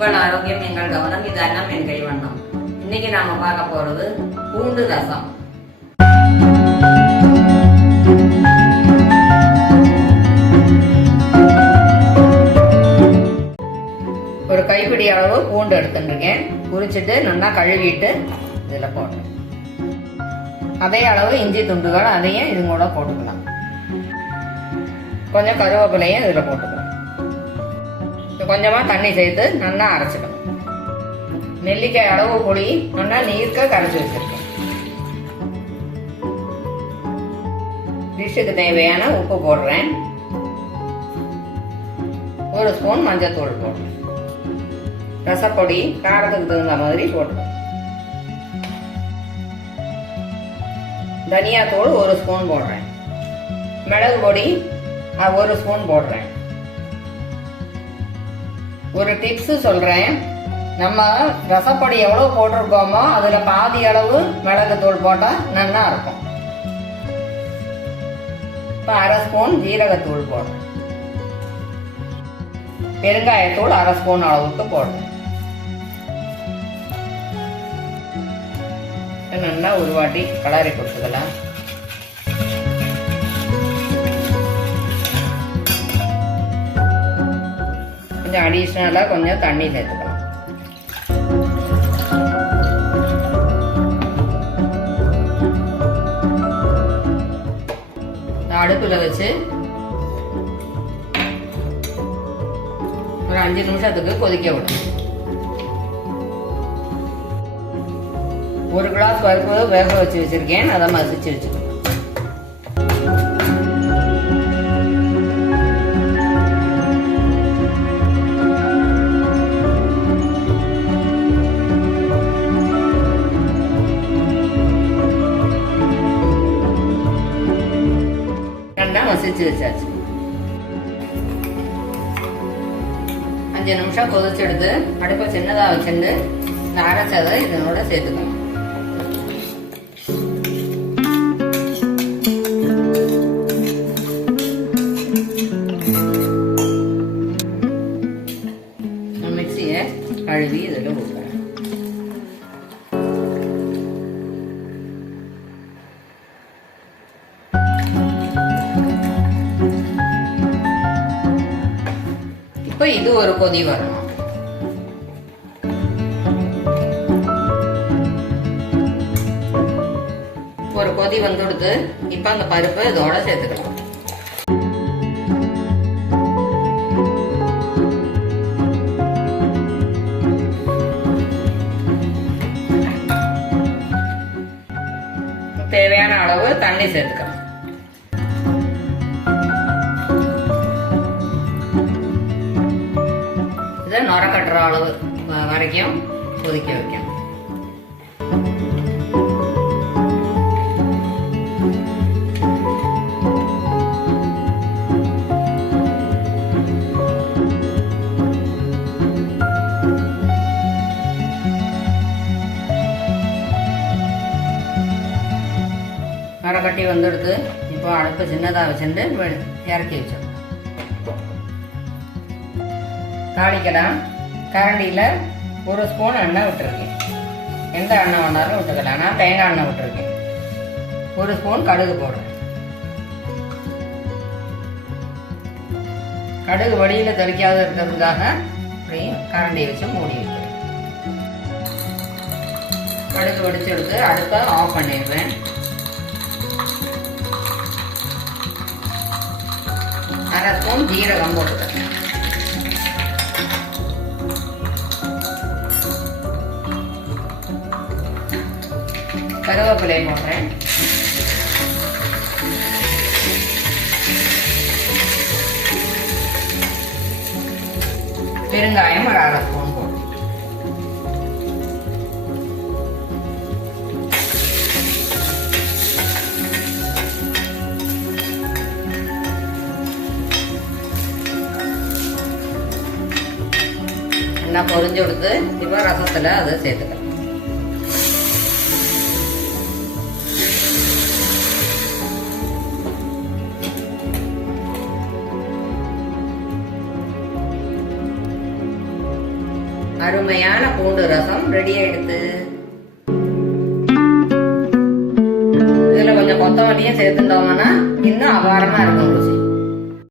உங்கள் ஆரோக்கியம் எங்கள் கவனம் இது அன்னம் என் கைவண்ணம் இன்னைக்கு நாம பார்க்க போறது பூண்டு ரசம். ஒரு கைப்பிடி அளவு பூண்டு எடுத்துட்டுருக்கேன். உரிச்சிட்டு நல்லா கழுவிட்டு இதில் போட்டேன் அதே அளவு இஞ்சி துண்டுகள் அதையும் இது கூட போட்டுக்கலாம். கொஞ்சம் கருவேப்பிலையும் இதில் போட்டுக்கலாம். கொஞ்சமாக தண்ணி சேர்த்து நல்லா அரைச்சிடும் நெல்லிக்காய் அளவு புளி நல்லா நீர்க்க கரைச்சி வச்சிருக்கேன். டிஷ்ஷுக்கு தேவையான உப்பு போடுறேன். ஒரு ஸ்பூன் மஞ்சத்தூள் போடுறேன். ரசப்பொடி காரத்துக்கு தகுந்த மாதிரி போடுறேன். தனியாத்தூள் ஒரு ஸ்பூன் போடுறேன். மிளகு பொடி ஒரு ஸ்பூன் போடுறேன். ஒரு டிப்ஸ் சொல்றேன். நம்ம ரசப்பொடி எவ்வளவு போட்டிருக்கோமோ அதுல பாதி அளவு மிளகுத்தூள் போட்டா நல்லா இருக்கும். இப்போ அரை ஸ்பூன் ஜீரகத்தூள் போடுறேன். பெருங்காயத்தூள் அரை ஸ்பூன் அளவுக்கு போடுறேன். நல்லா ஒரு வாட்டி கலரி கொடுத்துக்கலாம். அடிஷ்னலாக கொஞ்சம் தண்ணி சேர்த்துக்கலாம். அடுப்பில் வச்சு ஒரு அஞ்சு நிமிஷத்துக்கு கொதிக்க விடணும். ஒரு கிளாஸ் பருப்பு வேக வச்சு வச்சிருக்கேன். அதை மசிச்சு வச்சுக்கணும். மசிச்சு வச்சாச்சு அஞ்சு நிமிஷம் கொதிச்செடுத்து அடுப்பை சின்னதாக வச்சுட்டு இந்த அரைச்சதை இதனோட சேர்த்துக்கணும் இப்போ இது ஒரு கொதி வரணும் ஒரு கொதி வந்துடுது. இப்போ அந்த பருப்பு இதோட சேர்த்துக்கலாம். தேவையான அளவு தண்ணி சேர்த்துக்கலாம். இதை நுர கட்டுற அளவு வ- வரைக்கும் கொதிக்க வைக்கணும். நுர கட்டி வந்துடுது இப்போ அடுப்பு சின்னதாக வச்சுட்டு இறக்கி வச்சோம். தாளிக்கலாம். கரண்டியில் ஒரு ஸ்பூன் எண்ணெய் விட்டுருக்கேன். எந்த எண்ணெய் வேணாலும் விட்டுக்கலாம். நான் தேங்காய் எண்ணெய் விட்டுருக்கேன். ஒரு ஸ்பூன் கடுகு போடுறேன். கடுகு வடியில் தெளிக்காத இருக்கிறதுக்காக அப்படியே கரண்டி வச்சு மூடி வைக்கிறேன். கடுகு வெடிச்சு எடுத்து அடுப்பை ஆஃப் பண்ணிடுறேன். அரை ஸ்பூன் ஜீரகம் போட்டுக்கிறேன். கருவேப்பிலை போடுறேன். பெருங்காயம் ஒரு அரை ஸ்பூன் போடுறேன். நல்லா பொரிஞ்சு கொடுத்து இப்போ ரசத்தில் அதை சேர்த்துக்கலாம். அருமையான பூண்டு ரசம் ரெடி ஆயிடுது இதுல கொஞ்சம் கொத்தமல்லியும் சேர்த்துட்டோம்னா இன்னும் அபாரமா இருக்கும் ருசி.